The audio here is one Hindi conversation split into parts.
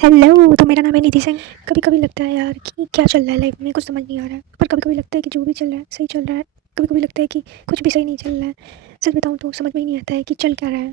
हेलो, तो मेरा नाम है निधि सिंह। कभी-कभी लगता है यार कि क्या चल रहा है लाइफ़ में, कुछ समझ नहीं आ रहा है। पर कभी-कभी लगता है कि जो भी चल रहा है, सही चल रहा है। कभी-कभी लगता है कि कुछ भी सही नहीं चल रहा है। सच बताऊँ तो समझ में ही नहीं आता है कि चल क्या रहा है,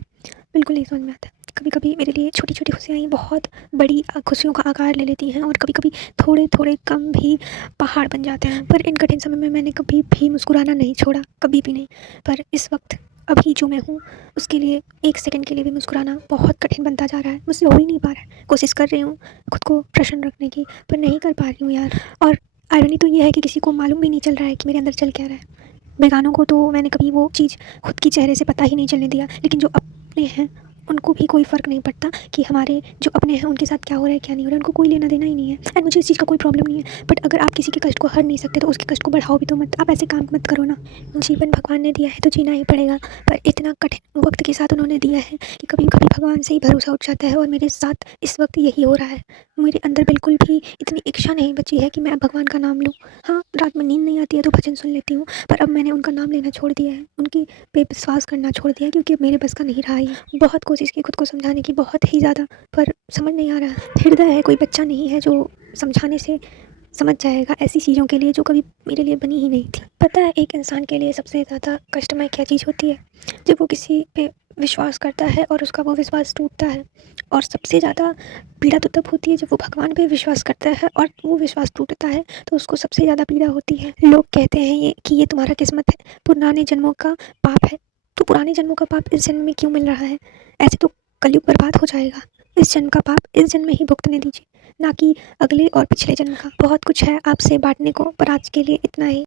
बिल्कुल नहीं समझ में आता है। कभी-कभी मेरे लिए छोटी-छोटी खुशियाँ ही बहुत बड़ी खुशियों का आकार ले लेती हैं और कभी-कभी थोड़े-थोड़े कम भी पहाड़ बन जाते हैं। पर इन कठिन समय में मैंने कभी भी मुस्कुराना नहीं छोड़ा, कभी भी नहीं। पर इस वक़्त अभी जो मैं हूँ, उसके लिए 1 सेकंड के लिए भी मुस्कुराना बहुत कठिन बनता जा रहा है। मुझसे हो ही नहीं पा रहा है। कोशिश कर रही हूँ खुद को प्रसन्न रखने की, पर नहीं कर पा रही हूँ यार। और आयरनी तो ये है कि किसी को मालूम भी नहीं चल रहा है कि मेरे अंदर चल क्या रहा है। बेगानों को तो मैंने कभी वो चीज़ खुद के चेहरे से पता ही नहीं चलने दिया, लेकिन जो अपने हैं उनको भी कोई फ़र्क नहीं पड़ता कि हमारे जो अपने हैं उनके साथ क्या हो रहा है क्या नहीं हो रहा है, उनको कोई लेना देना ही नहीं है। एंड मुझे इस चीज़ का कोई प्रॉब्लम नहीं है, बट अगर आप किसी के कष्ट को हर नहीं सकते तो उसके कष्ट को बढ़ाओ भी तो मत। आप ऐसे काम मत करो ना। जीवन भगवान ने दिया है तो जीना ही पड़ेगा, पर इतना कठिन वक्त के साथ उन्होंने दिया है कि कभी कभी भगवान से ही भरोसा उठ जाता है और मेरे साथ इस वक्त यही हो रहा है। मेरे अंदर बिल्कुल भी इतनी इच्छा नहीं बची है कि मैं भगवान का नाम लूँ। हाँ, रात में नींद नहीं आती है तो भजन सुन लेती हूँ, पर अब मैंने उनका नाम लेना छोड़ दिया है, उनकी पे विश्वास करना छोड़ दिया है, क्योंकि अब मेरे बस का नहीं रहा ये। बहुत कोशिश की खुद को समझाने की, बहुत ही ज़्यादा, पर समझ नहीं आ रहा। हृदय है, कोई बच्चा नहीं है जो समझाने से समझ जाएगा ऐसी चीज़ों के लिए जो कभी मेरे लिए बनी ही नहीं थी। पता है एक इंसान के लिए सबसे ज़्यादा कष्टमय क्या चीज़ होती है? जब वो किसी पे विश्वास करता है और उसका वो विश्वास टूटता है। और सबसे ज़्यादा पीड़ा तो तब होती है जब वो भगवान पे विश्वास करता है और वो विश्वास टूटता है, तो उसको सबसे ज़्यादा पीड़ा होती है। लोग कहते हैं ये कि ये तुम्हारा किस्मत है, पुराने जन्मों का पाप है। तो पुराने जन्मों का पाप इस जन्म में क्यों मिल रहा है? ऐसे तो कलयुग बर्बाद हो जाएगा। इस जन्म का पाप इस जन्म में ही भुगतने दीजिए, ना कि अगले और पिछले जन्म का। बहुत कुछ है आपसे बाँटने को, पर आज के लिए इतना ही।